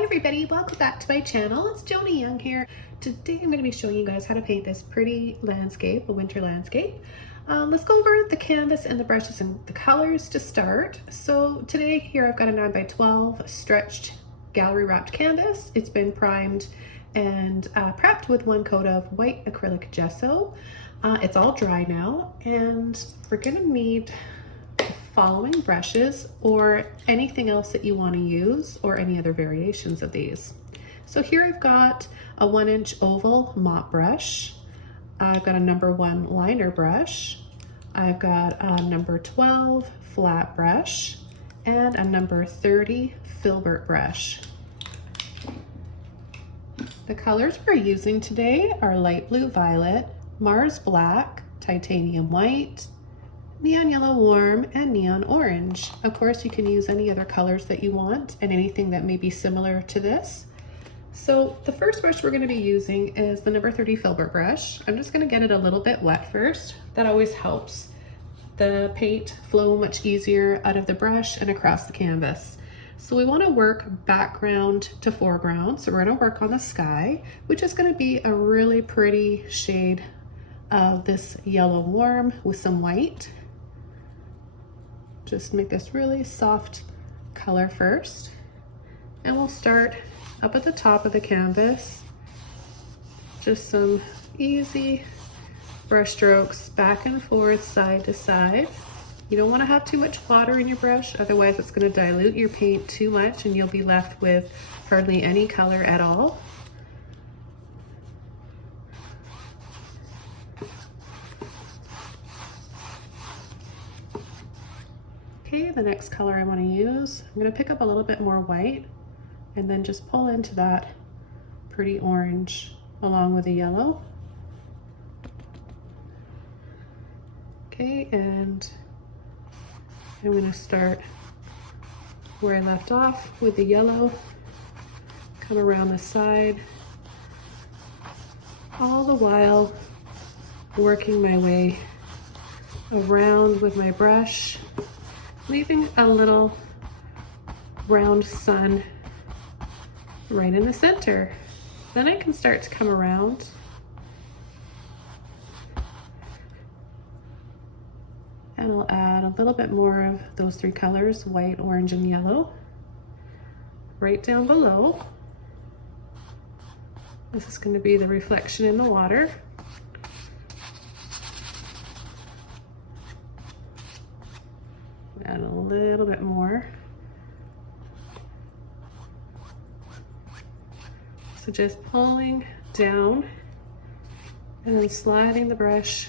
Hi everybody, welcome back to my channel. It's Joni Young here. Today I'm going to be showing you guys how to paint this pretty landscape, a winter landscape. Let's go over the canvas and the brushes and the colors to start. So today here I've got a 9x12 stretched gallery wrapped canvas. It's been primed and prepped with one coat of white acrylic gesso. It's all dry now, and we're going to need following brushes or anything else that you want to use, or any other variations of these. So here I've got a 1-inch oval mop brush. I've got a number 1 liner brush. I've got a number 12 flat brush and a number 30 Filbert brush. The colors we're using today are light blue violet, Mars black, titanium white, neon yellow warm, and neon orange. Of course, you can use any other colors that you want and anything that may be similar to this. So the first brush we're going to be using is the number 30 Filbert brush. I'm just going to get it a little bit wet first. That always helps the paint flow much easier out of the brush and across the canvas. So we want to work background to foreground. So we're going to work on the sky, which is going to be a really pretty shade of this yellow warm with some white. Just make this really soft color first. And we'll start up at the top of the canvas. Just some easy brush strokes back and forth, side to side. You don't want to have too much water in your brush, otherwise it's going to dilute your paint too much and you'll be left with hardly any color at all. Okay, the next color I want to use, I'm going to pick up a little bit more white and then just pull into that pretty orange along with the yellow. Okay, and I'm going to start where I left off with the yellow, come around the side, all the while working my way around with my brush, leaving a little round sun right in the center. Then I can start to come around and I'll add a little bit more of those 3 colors, white, orange, and yellow, right down below. This is going to be the reflection in the water. Add a little bit more. So just pulling down and then sliding the brush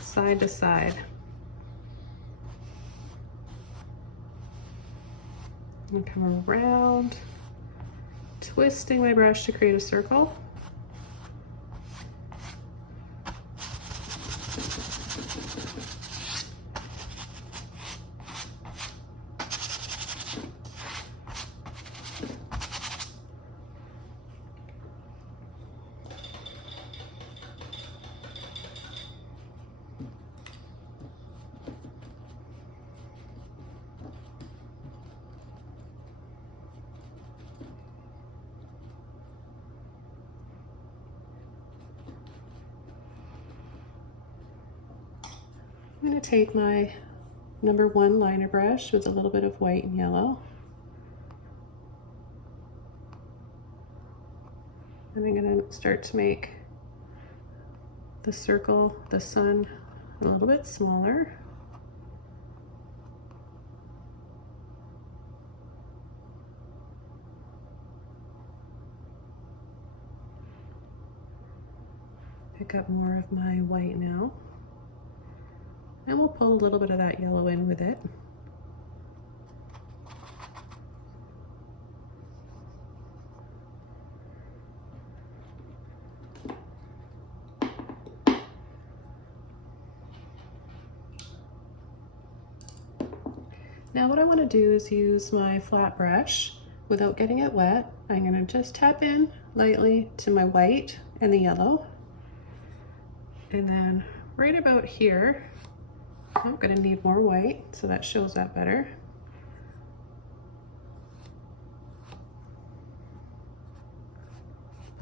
side to side. And come around, twisting my brush to create a circle. I'm going to take my number 1 liner brush with a little bit of white and yellow. And I'm going to start to make the circle, the sun, a little bit smaller. Pick up more of my white now. And we'll pull a little bit of that yellow in with it. Now what I want to do is use my flat brush without getting it wet. I'm going to just tap in lightly to my white and the yellow. And then right about here, I'm going to need more white, so that shows that better.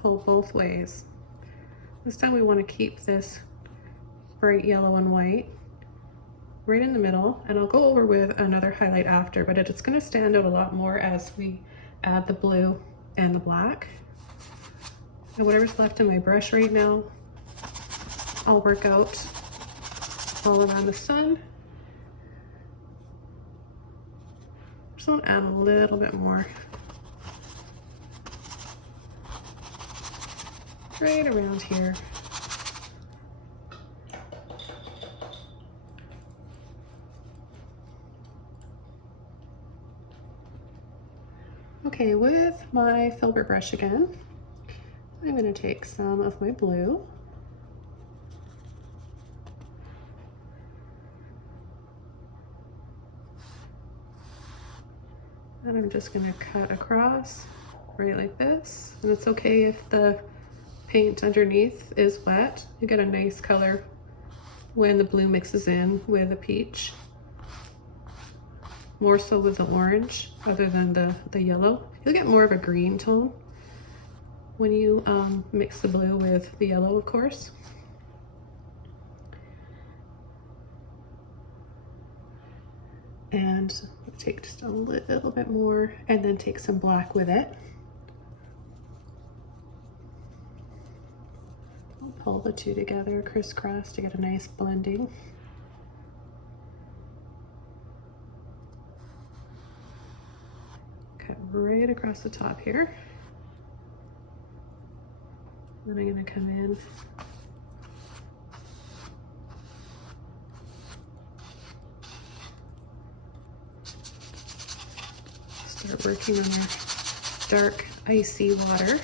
pull both ways. This time we want to keep this bright yellow and white right in the middle, and I'll go over with another highlight after, but it's going to stand out a lot more as we add the blue and the black. And whatever's left in my brush right now, I'll work out all around the sun. Just want to add a little bit more right around here. Okay, with my Filbert brush again, I'm going to take some of my blue and I'm just going to cut across right like this. And it's okay if the paint underneath is wet. You get a nice color when the blue mixes in with the peach. More so with the orange other than the yellow. You'll get more of a green tone when you mix the blue with the yellow, of course. And take just a little bit more and then take some black with it. I'll pull the two together, crisscross, to get a nice blending. Cut right across the top here. Then I'm going to come in start working on your dark icy water.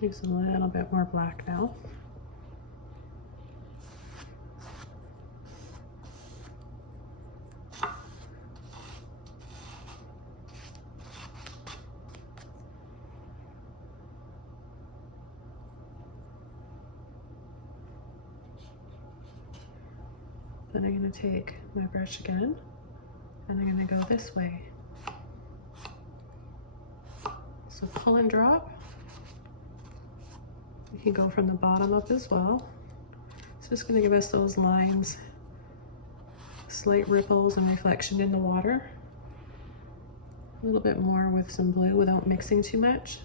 Use a little bit more black now. Then I'm going to take my brush again and I'm going to go this way. So pull and drop. You can go from the bottom up as well. It's just going to give us those lines, slight ripples and reflection in the water. A little bit more with some blue without mixing too much.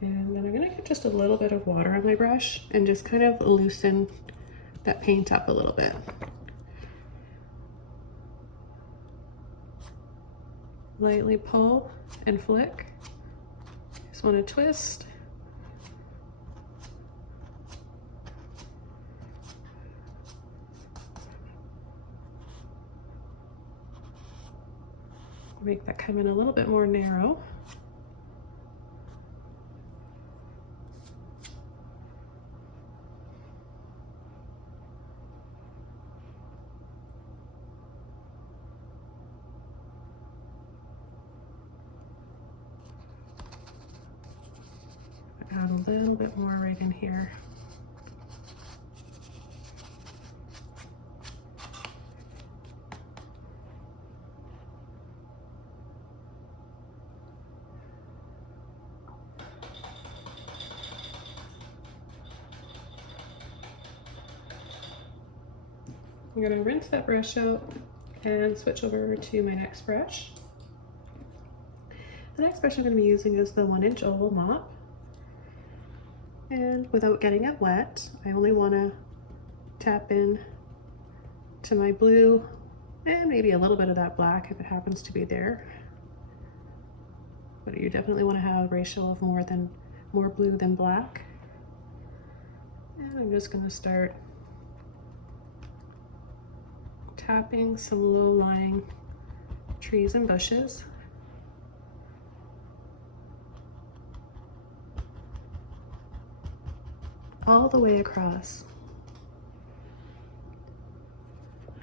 And then I'm going to get just a little bit of water on my brush and just kind of loosen that paint up a little bit. Lightly pull and flick. Just want to twist. Make that come in a little bit more narrow. Add a little bit more right in here. I'm going to rinse that brush out and switch over to my next brush. The next brush I'm going to be using is the 1-inch oval mop. And without getting it wet, I only want to tap in to my blue and maybe a little bit of that black if it happens to be there. But you definitely want to have a ratio of more blue than black. And I'm just going to start tapping some low-lying trees and bushes. All the way across.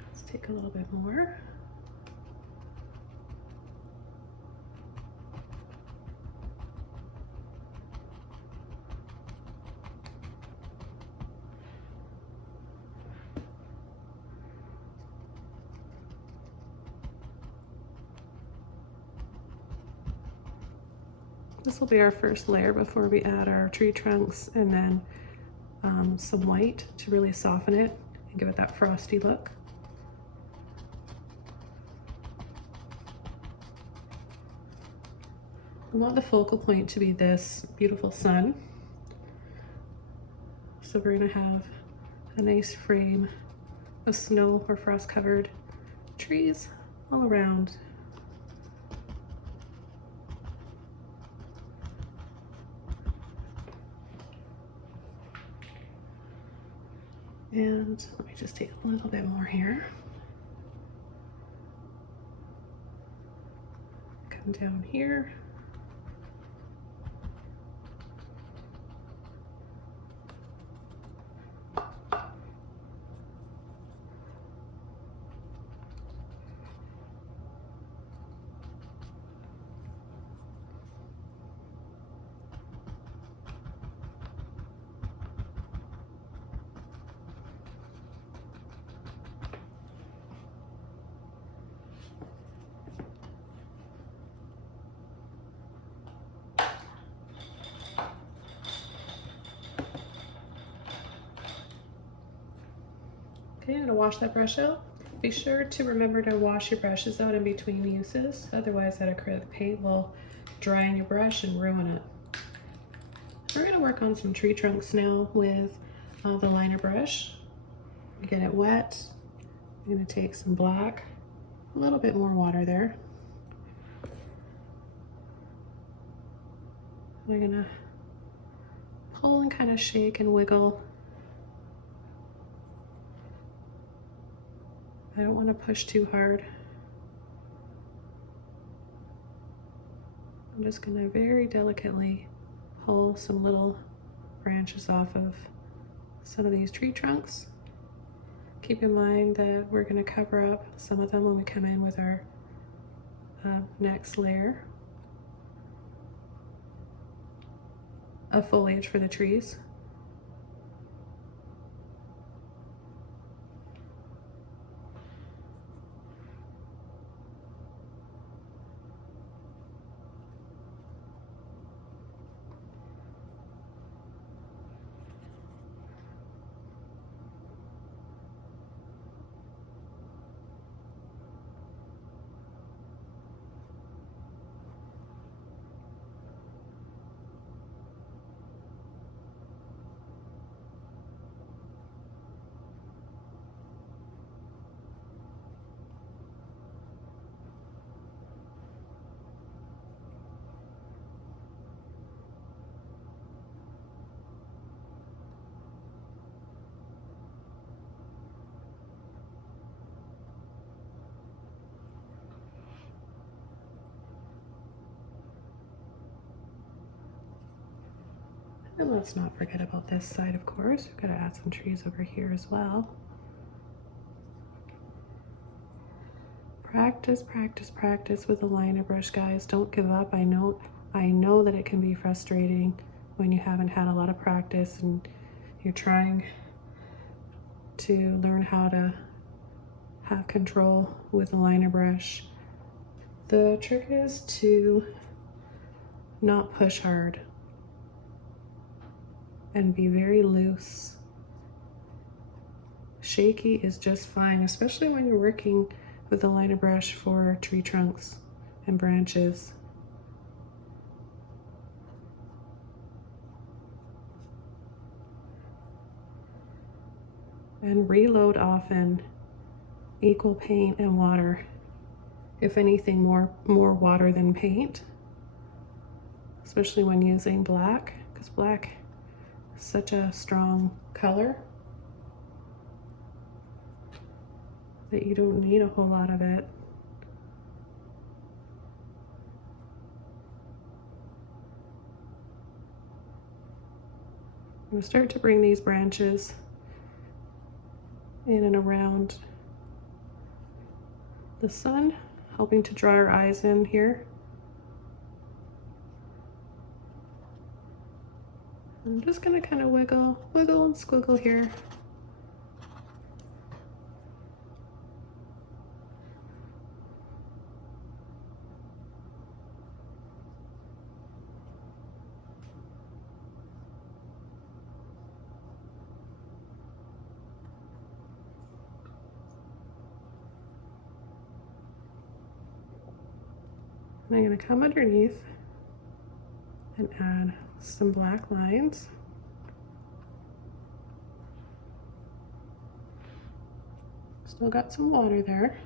Let's take a little bit more. This will be our first layer before we add our tree trunks, and then some white to really soften it and give it that frosty look. We want the focal point to be this beautiful sun. So we're going to have a nice frame of snow or frost-covered trees all around. And let me just take a little bit more here. Come down here. Okay, I'm going to wash that brush out. Be sure to remember to wash your brushes out in between uses, otherwise that acrylic paint will dry on your brush and ruin it. We're going to work on some tree trunks now with the liner brush. Get it wet. I'm going to take some black, a little bit more water there. We're going to pull and kind of shake and wiggle. I don't want to push too hard. I'm just going to very delicately pull some little branches off of some of these tree trunks. Keep in mind that we're going to cover up some of them when we come in with our next layer of foliage for the trees. And let's not forget about this side, of course. We've got to add some trees over here as well. Practice, practice, practice with the liner brush, guys. Don't give up. I know that it can be frustrating when you haven't had a lot of practice and you're trying to learn how to have control with the liner brush. The trick is to not push hard and be very loose. Shaky is just fine, especially when you're working with the liner brush for tree trunks and branches. And reload often. Equal paint and water. If anything, more water than paint, especially when using black, because black such a strong color that you don't need a whole lot of it. I'm going to start to bring these branches in and around the sun, helping to draw our eyes in here. I'm just going to kind of wiggle and squiggle here. And I'm going to come underneath and add some black lines. Still got some water there.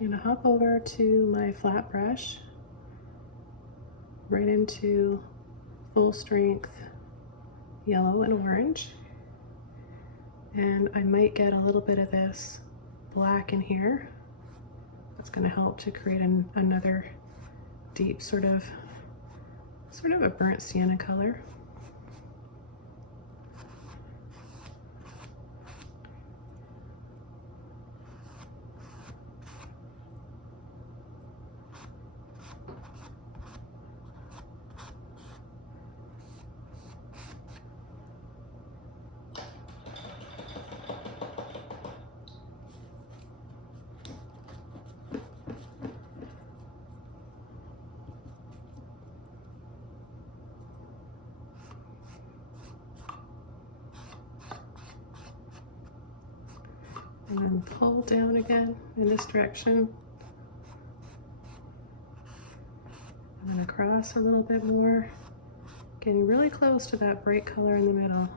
I'm going to hop over to my flat brush, right into full strength yellow and orange, and I might get a little bit of this black in here. That's going to help to create another deep sort of a burnt sienna color. And then pull down again in this direction. And then across a little bit more, getting really close to that bright color in the middle.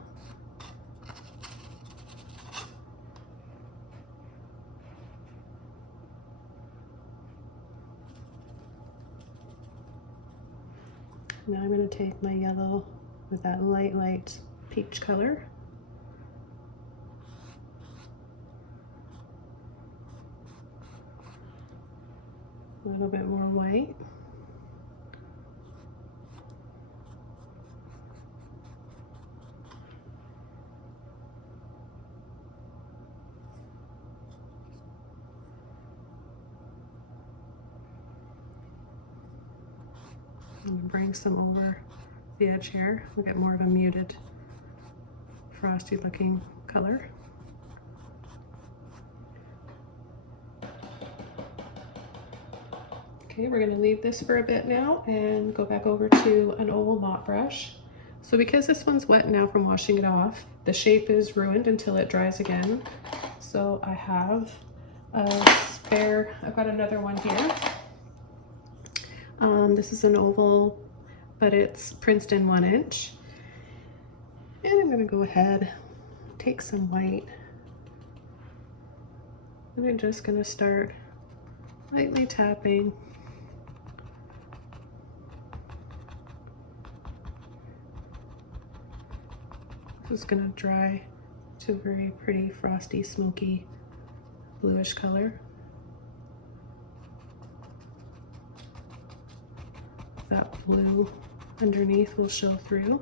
Now I'm going to take my yellow with that light peach color. A little bit more white. And bring some over the edge here. We'll get more of a muted, frosty looking color. Okay, we're going to leave this for a bit now and go back over to an oval mop brush. So because this one's wet now from washing it off, the shape is ruined until it dries again. So I have a spare, I've got another one here. This is an oval, but it's Princeton 1 inch. And I'm going to go ahead, take some white, and I'm just going to start lightly tapping. This is going to dry to a very pretty, frosty, smoky, bluish color. That blue underneath will show through.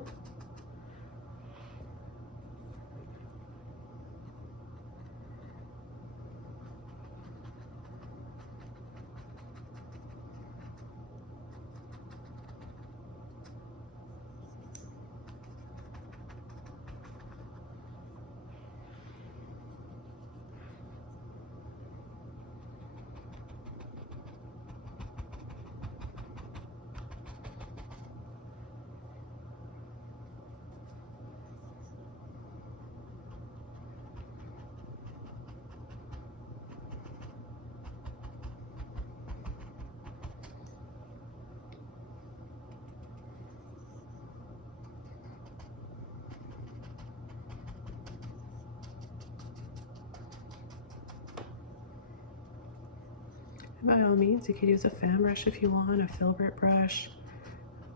by all means, you could use a fan brush if you want, a Filbert brush.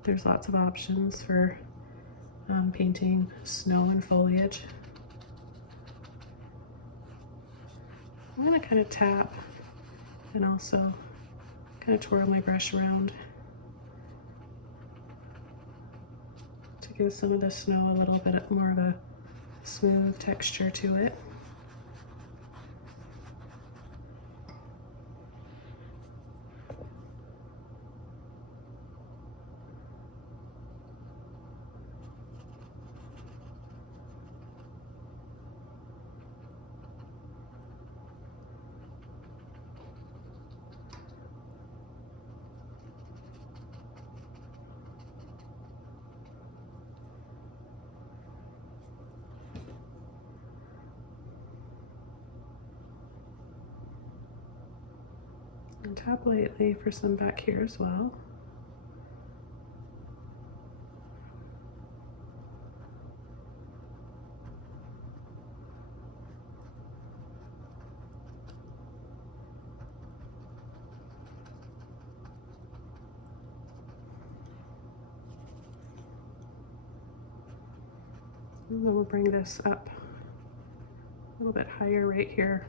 There's lots of options for painting snow and foliage. I'm going to kind of tap and also kind of twirl my brush around to give some of the snow a little bit more of a smooth texture to it. And tap lightly for some back here as well. And then we'll bring this up a little bit higher right here.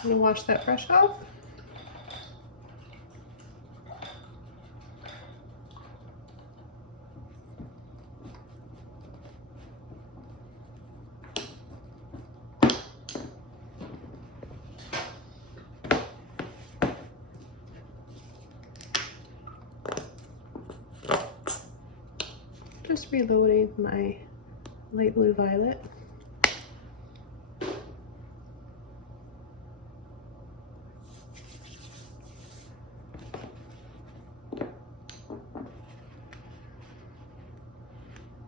I'm gonna wash that brush off. Just reloading my light blue violet.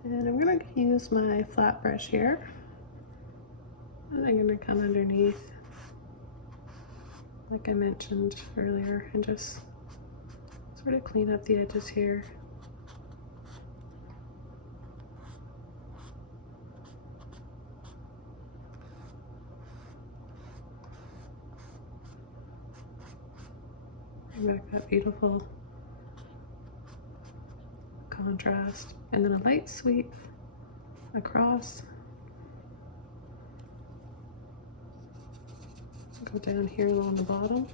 And I'm going to use my flat brush here. And I'm going to come underneath, like I mentioned earlier, and just sort of clean up the edges here. Make that beautiful contrast, and then a light sweep across. Go down here along the bottom.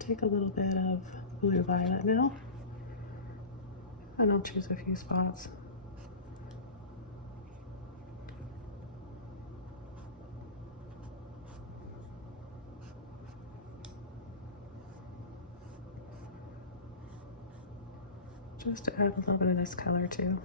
Take a little bit of blue violet now, and I'll choose a few spots. Just to add a little bit of this color too.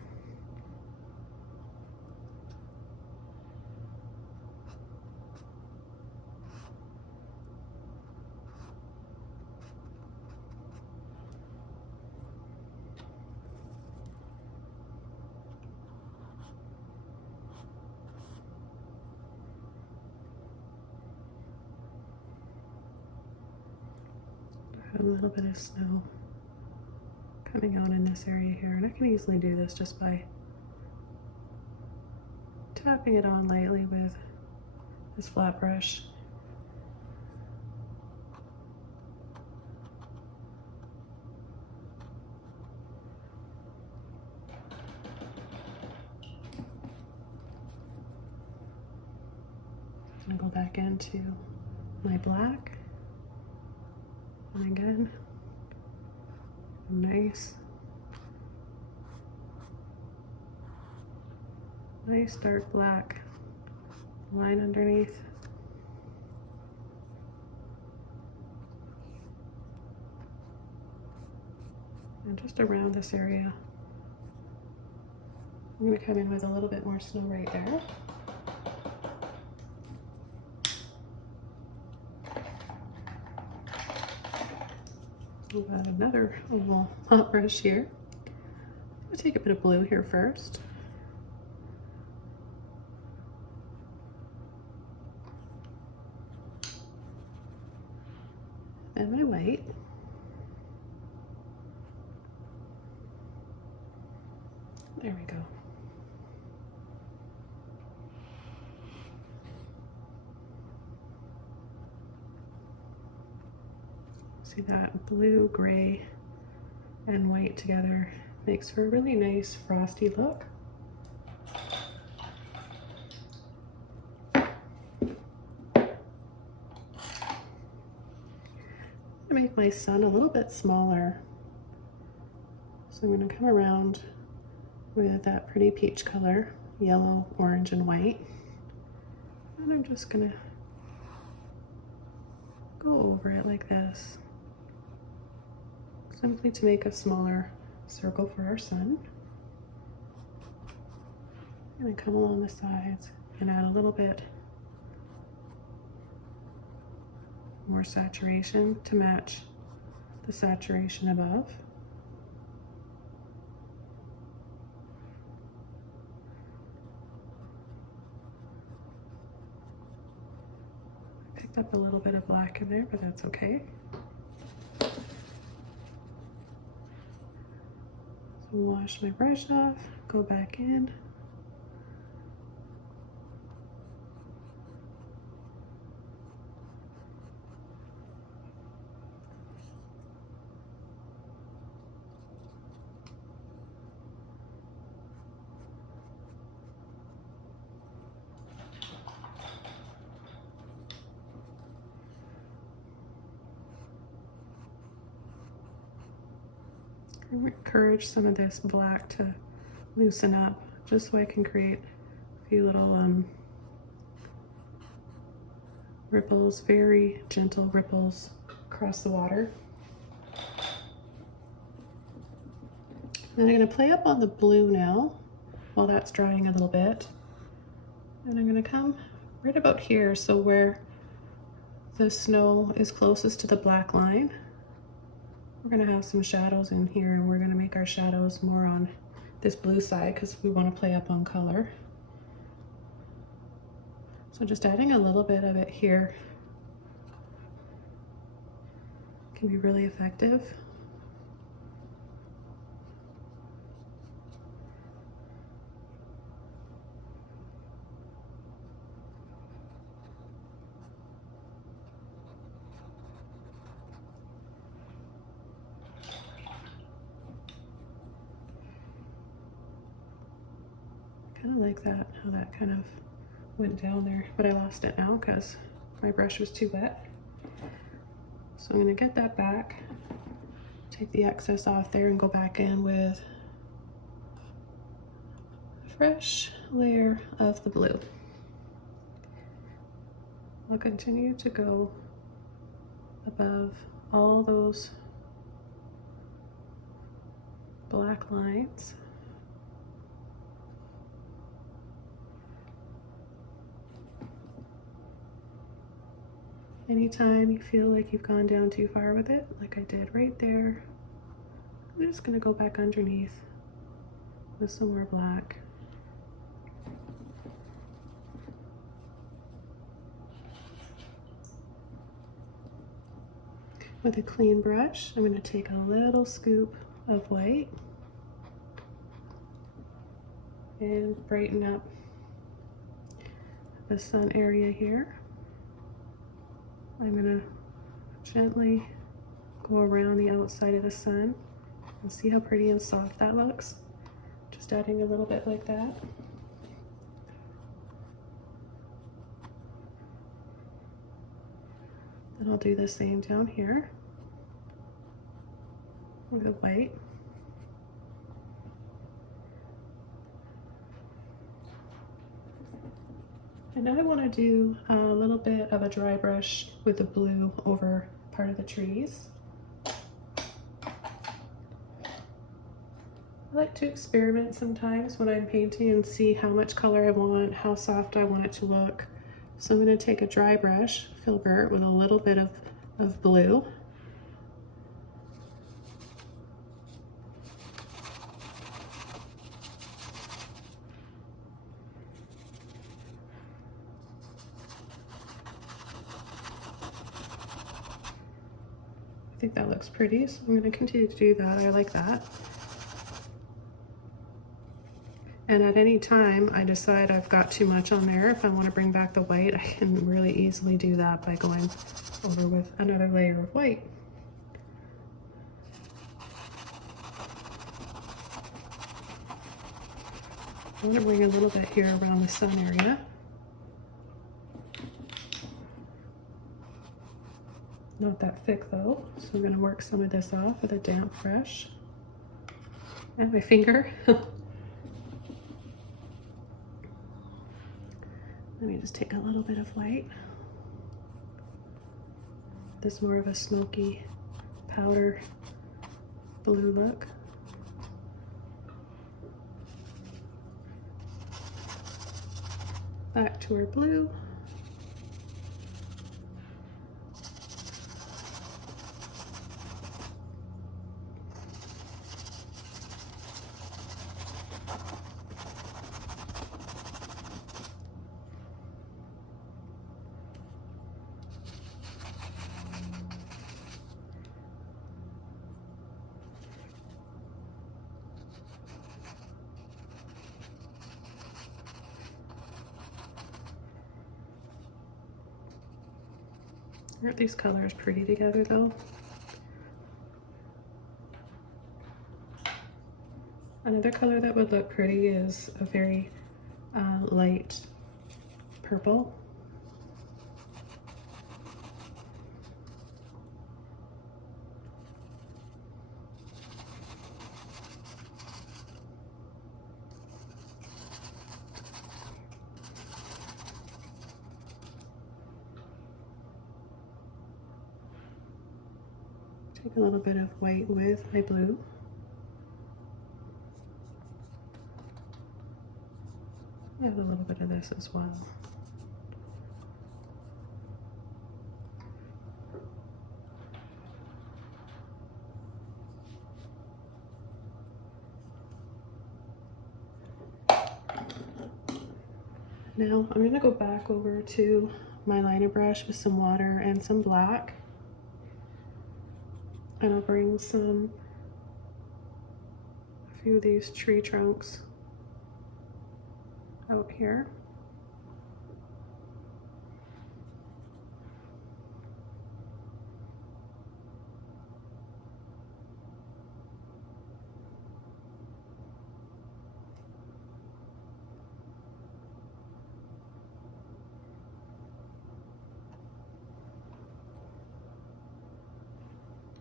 A little bit of snow coming out in this area here, and I can easily do this just by tapping it on lightly with this flat brush. I'll go back into my black. And again, Nice dark black line underneath. And just around this area. I'm going to come in with a little bit more snow right there. We'll add another little hot brush here. I'll take a bit of blue here first. And my white. There we go. See that blue, gray, and white together makes for a really nice frosty look. Make my sun a little bit smaller. So I'm going to come around with that pretty peach color, yellow, orange, and white. And I'm just going to go over it like this, simply to make a smaller circle for our sun. And then come along the sides and add a little bit more saturation to match the saturation above. I picked up a little bit of black in there, but that's okay. So wash my brush off, go back in. Encourage some of this black to loosen up, just so I can create a few little ripples, very gentle ripples across the water. Then I'm going to play up on the blue now while that's drying a little bit. And I'm going to come right about here, so where the snow is closest to the black line. We're going to have some shadows in here, and we're going to make our shadows more on this blue side because we want to play up on color. So just adding a little bit of it here can be really effective. Kind of like that, how that kind of went down there, but I lost it now because my brush was too wet. So I'm going to get that back, take the excess off there, and go back in with a fresh layer of the blue. I'll continue to go above all those black lines. Anytime you feel like you've gone down too far with it, like I did right there, I'm just going to go back underneath with some more black. With a clean brush, I'm going to take a little scoop of white and brighten up the sun area here. I'm going to gently go around the outside of the sun and see how pretty and soft that looks. Just adding a little bit like that. Then I'll do the same down here. with the white. And now I want to do a little bit of a dry brush with the blue over part of the trees. I like to experiment sometimes when I'm painting and see how much color I want, how soft I want it to look. So I'm going to take a dry brush, Filbert, with a little bit of blue. I think that looks pretty, so I'm going to continue to do that. I like that. And at any time I decide I've got too much on there, if I want to bring back the white, I can really easily do that by going over with another layer of white. I'm going to bring a little bit here around the sun area. Not that thick though, so I'm going to work some of this off with a damp brush and my finger. Let me just take a little bit of white. This is more of a smoky powder blue look. Back to our blue. Aren't these colors pretty together though? Another color that would look pretty is a very light purple. Take a little bit of white with my blue. I have a little bit of this as well. Now I'm going to go back over to my liner brush with some water and some black. And I'll bring a few of these tree trunks out here.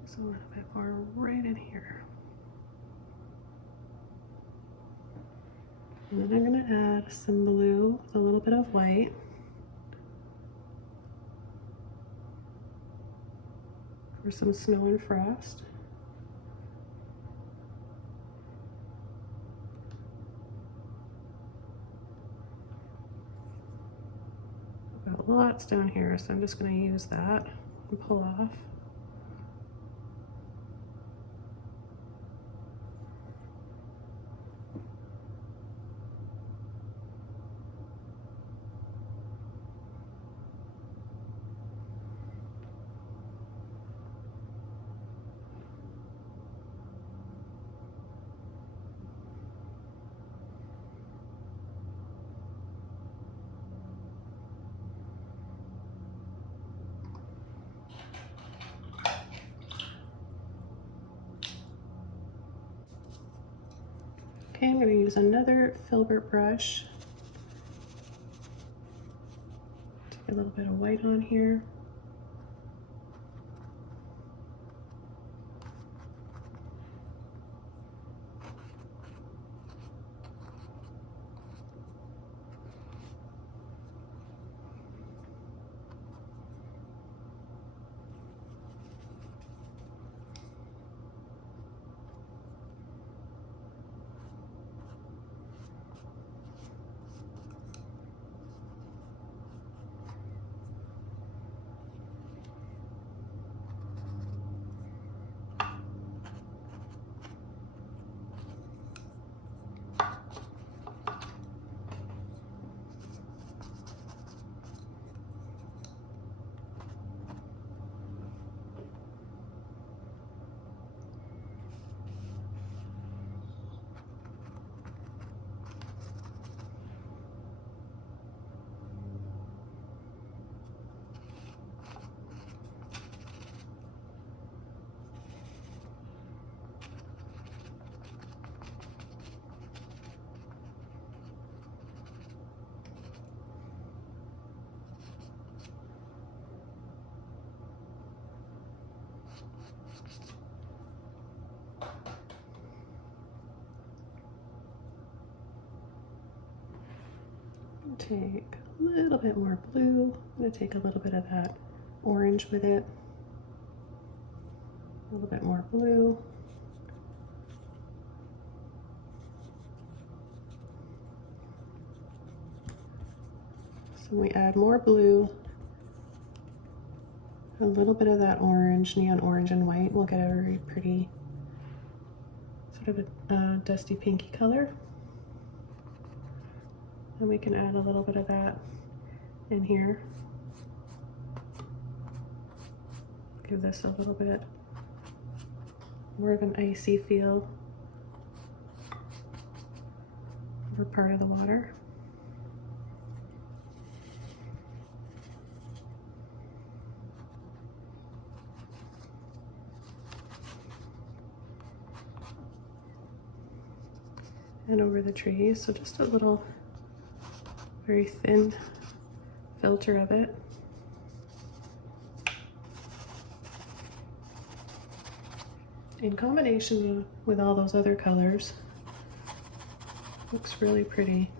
So a little bit more right in here. And then I'm going to add some blue with a little bit of white. For some snow and frost. I've got lots down here, so I'm just going to use that and pull off. Okay, I'm going to use another Filbert brush. Take a little bit of white on here. take a little bit more blue. I'm going to take a little bit of that orange with it. A little bit more blue. So we add more blue, a little bit of that orange, neon orange and white. We'll get a very pretty sort of a dusty pinky color. And we can add a little bit of that in here. Give this a little bit more of an icy feel over part of the water. And over the trees, so just a little very thin filter of it. In combination with all those other colors, looks really pretty.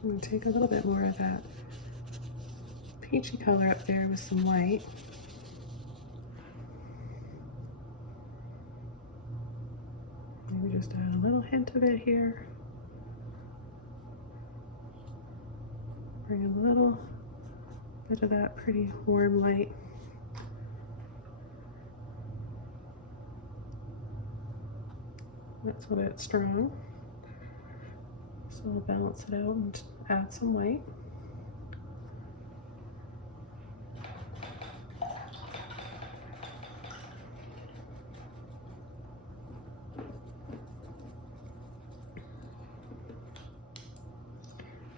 I'm going to take a little bit more of that peachy color up there with some white. Maybe just add a little hint of it here. Bring a little bit of that pretty warm light. That's a bit strong. So we'll balance it out and add some white.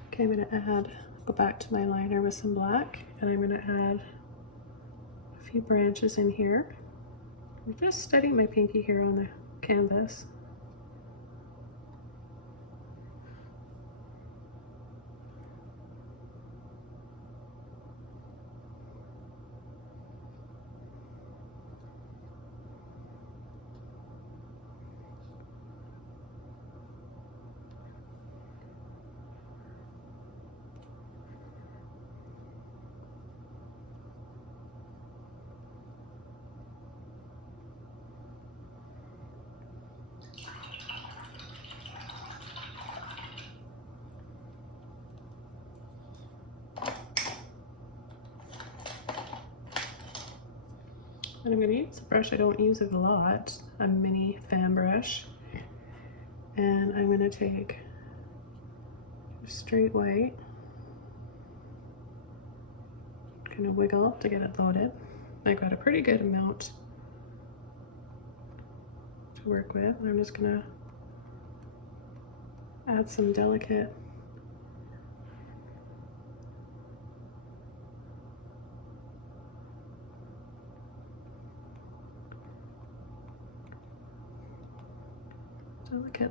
Okay, I'm going to go back to my liner with some black, and I'm going to add a few branches in here. I'm just steadying my pinky here on the canvas. And I'm going to use a brush, I don't use it a lot, a mini fan brush. And I'm going to take straight white, kind of wiggle to get it loaded. I've got a pretty good amount to work with. I'm just going to add some delicate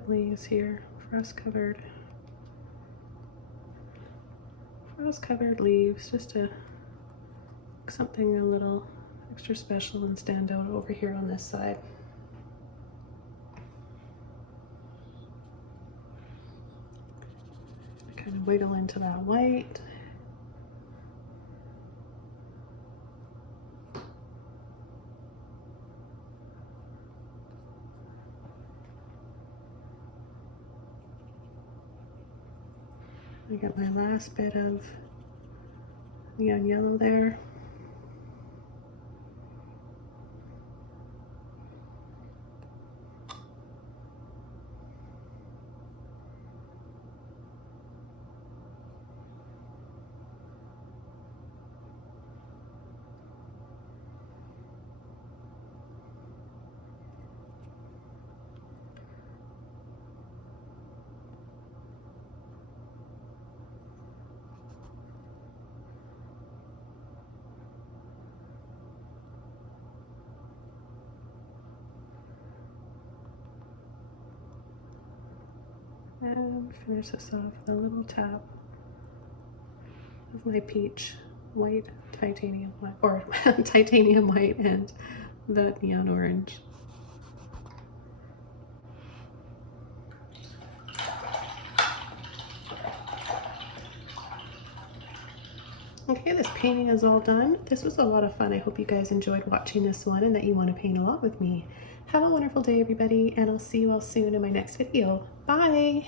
leaves here, frost-covered leaves, just to make something a little extra special and stand out over here on this side. Kind of wiggle into that white. I got my last bit of neon yellow there. And finish this off with a little tap of my peach white titanium white, or titanium white and the neon orange. Okay, this painting is all done. This was a lot of fun. I hope you guys enjoyed watching this one and that you want to paint along with me. Have a wonderful day, everybody, and I'll see you all soon in my next video. Bye!